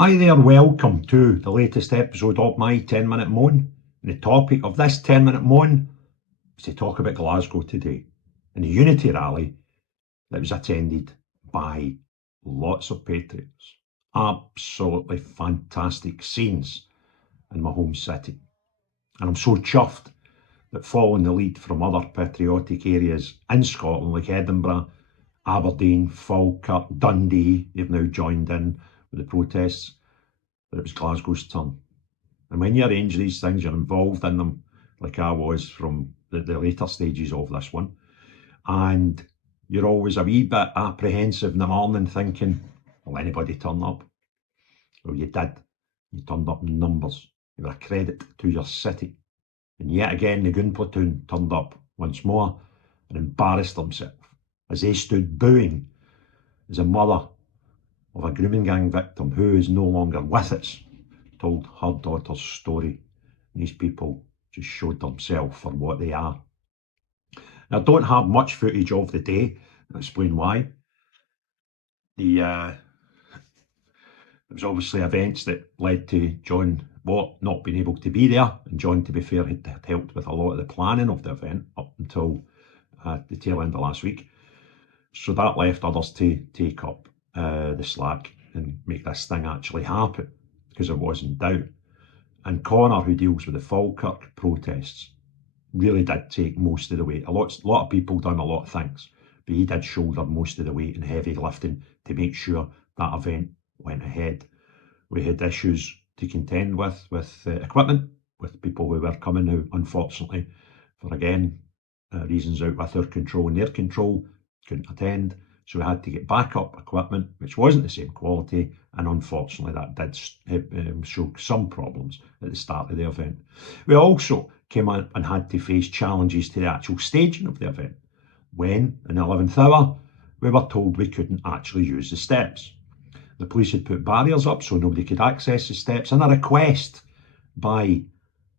Hi there, welcome to the latest episode of my 10-minute moan. And the topic of this 10-minute moan is to talk about Glasgow today and the unity rally that was attended by lots of patriots. Absolutely fantastic scenes in my home city. And I'm so chuffed that following the lead from other patriotic areas in Scotland like Edinburgh, Aberdeen, Falkirk, Dundee, they've now joined in with the protests, that it was Glasgow's turn. And when you arrange these things, you're involved in them, like I was from the later stages of this one. And you're always a wee bit apprehensive in the morning thinking, will anybody turn up? Well, you did. You turned up in numbers. You were a credit to your city. And yet again, the gun platoon turned up once more and embarrassed themselves as they stood booing as a mother of a grooming gang victim who is no longer with us told her daughter's story. These people just showed themselves for what they are. Now, I don't have much footage of the day. I'll explain why. There was obviously events that led to John Watt not being able to be there, and John, to be fair, had helped with a lot of the planning of the event up until the tail end of last week. So that left others to take up the slack and make this thing actually happen, because it was in doubt. And Connor, who deals with the Falkirk protests, really did take most of the weight. A lot of people done a lot of things, but he did shoulder most of the weight and heavy lifting to make sure that event went ahead. We had issues to contend with equipment, with people who were coming who, unfortunately, for again, reasons out with our control and their control, couldn't attend. So we had to get backup equipment, which wasn't the same quality, and unfortunately that did show some problems at the start of the event. We also came out and had to face challenges to the actual staging of the event, when, in the 11th hour, we were told we couldn't actually use the steps. The police had put barriers up so nobody could access the steps, and a request by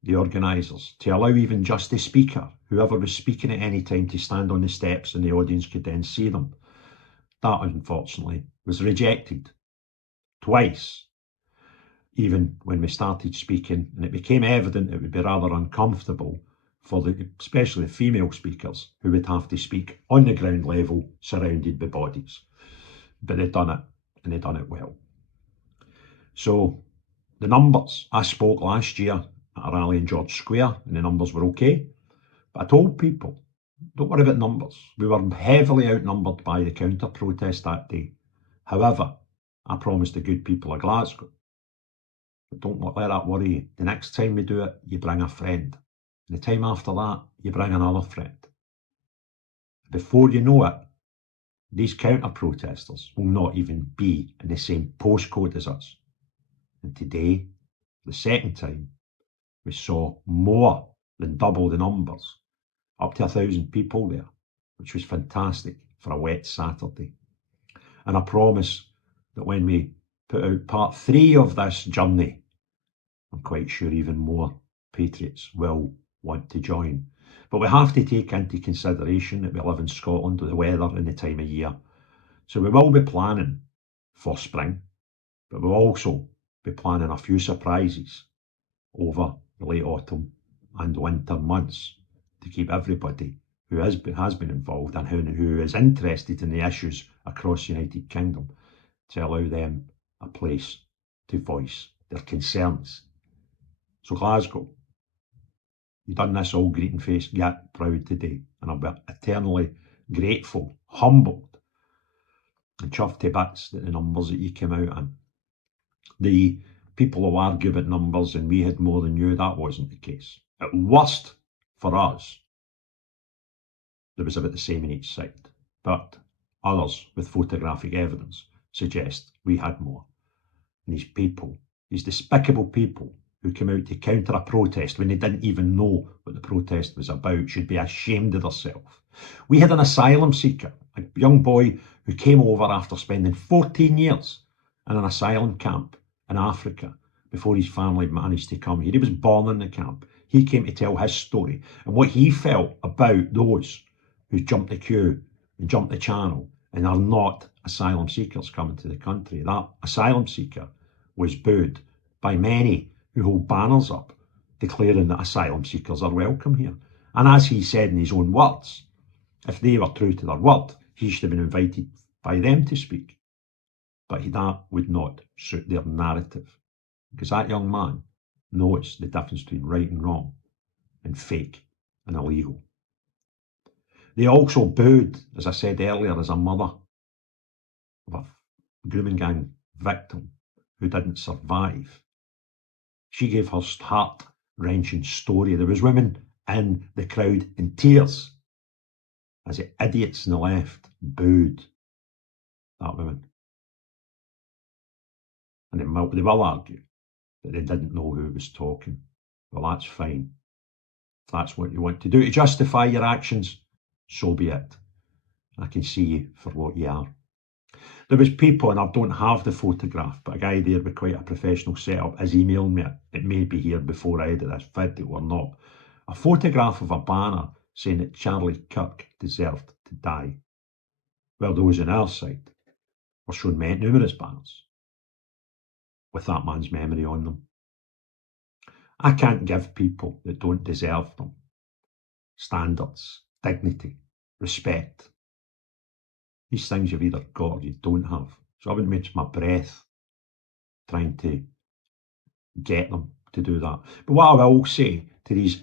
the organisers to allow even just the speaker, whoever was speaking at any time, to stand on the steps and the audience could then see them. That, unfortunately, was rejected twice, even when we started speaking, and it became evident it would be rather uncomfortable for especially the female speakers, who would have to speak on the ground level surrounded by bodies. But they'd done it, and they'd done it well. So the numbers, I spoke last year at a rally in George Square, and the numbers were okay. But I told people, don't worry about numbers. We were heavily outnumbered by the counter-protest that day. However, I promised the good people of Glasgow, but don't let that worry you. The next time we do it, you bring a friend. And the time after that, you bring another friend. Before you know it, these counter-protesters will not even be in the same postcode as us. And today, the second time, we saw more than double the numbers, up to 1,000 people there, which was fantastic for a wet Saturday. And I promise that when we put out part 3 of this journey, I'm quite sure even more patriots will want to join. But we have to take into consideration that we live in Scotland with the weather and the time of year. So we will be planning for spring, but we'll also be planning a few surprises over the late autumn and winter months to keep everybody who has been involved and who is interested in the issues across the United Kingdom, to allow them a place to voice their concerns. So Glasgow, you've done this all greeting face, yet proud today, and I'm eternally grateful, humbled, and chuffed to bits that the numbers that you came out in. The people who argue about numbers and we had more than you, that wasn't the case. At worst, for us, there was about the same in each side, but others with photographic evidence suggest we had more. And these people, these despicable people who came out to counter a protest when they didn't even know what the protest was about, should be ashamed of themselves. We had an asylum seeker, a young boy who came over after spending 14 years in an asylum camp in Africa before his family managed to come here. He was born in the camp. He came to tell his story and what he felt about those who jumped the queue and jumped the channel and are not asylum seekers coming to the country. That asylum seeker was booed by many who hold banners up declaring that asylum seekers are welcome here. And as he said in his own words, if they were true to their word, he should have been invited by them to speak. But that would not suit their narrative, because that young man knows the difference between right and wrong and fake and illegal. They also booed, as I said earlier, as a mother of a grooming gang victim who didn't survive. She gave her heart-wrenching story. There was women in the crowd in tears as the idiots on the left booed that woman. And they will argue that they didn't know who was talking. Well, that's fine. If that's what you want to do to justify your actions, so be it. I can see you for what you are. There was people, and I don't have the photograph, but a guy there with quite a professional setup has emailed me. It may be here before I edit this video or not. A photograph of a banner saying that Charlie Kirk deserved to die. Well, those on our side were shown numerous banners with that man's memory on them. I can't give people that don't deserve them standards, dignity, respect. These things you've either got or you don't have. So I wouldn't waste my breath trying to get them to do that. But what I will say to these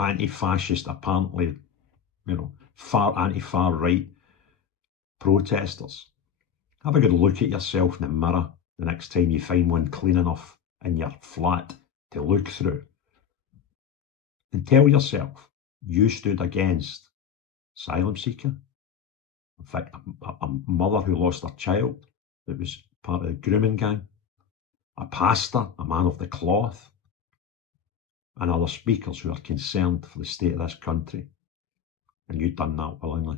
anti-fascist, apparently, anti-far right protesters, have a good look at yourself in the mirror the next time you find one clean enough in your flat to look through. And tell yourself you stood against asylum seeker, in fact, a mother who lost her child that was part of the grooming gang, a pastor, a man of the cloth, and other speakers who are concerned for the state of this country. And you've done that willingly.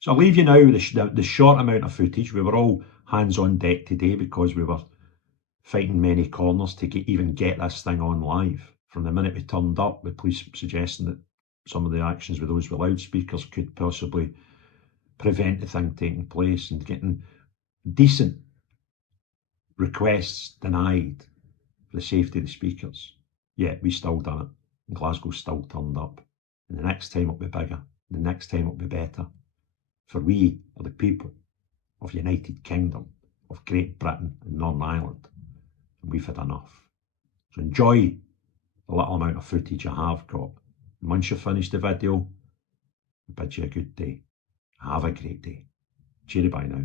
So I'll leave you now with the short amount of footage. We were all hands on deck today because we were fighting many corners to even get this thing on live. From the minute we turned up, with police suggesting that some of the actions with those with loudspeakers could possibly prevent the thing taking place, and getting decent requests denied for the safety of the speakers. Yet we still done it. And Glasgow still turned up. And the next time it'll be bigger. The next time it'll be better. For we are the people of United Kingdom, of Great Britain and Northern Ireland. And we've had enough. So enjoy the little amount of footage I have got. And once you've finished the video, I bid you a good day. Have a great day. Cheery bye now.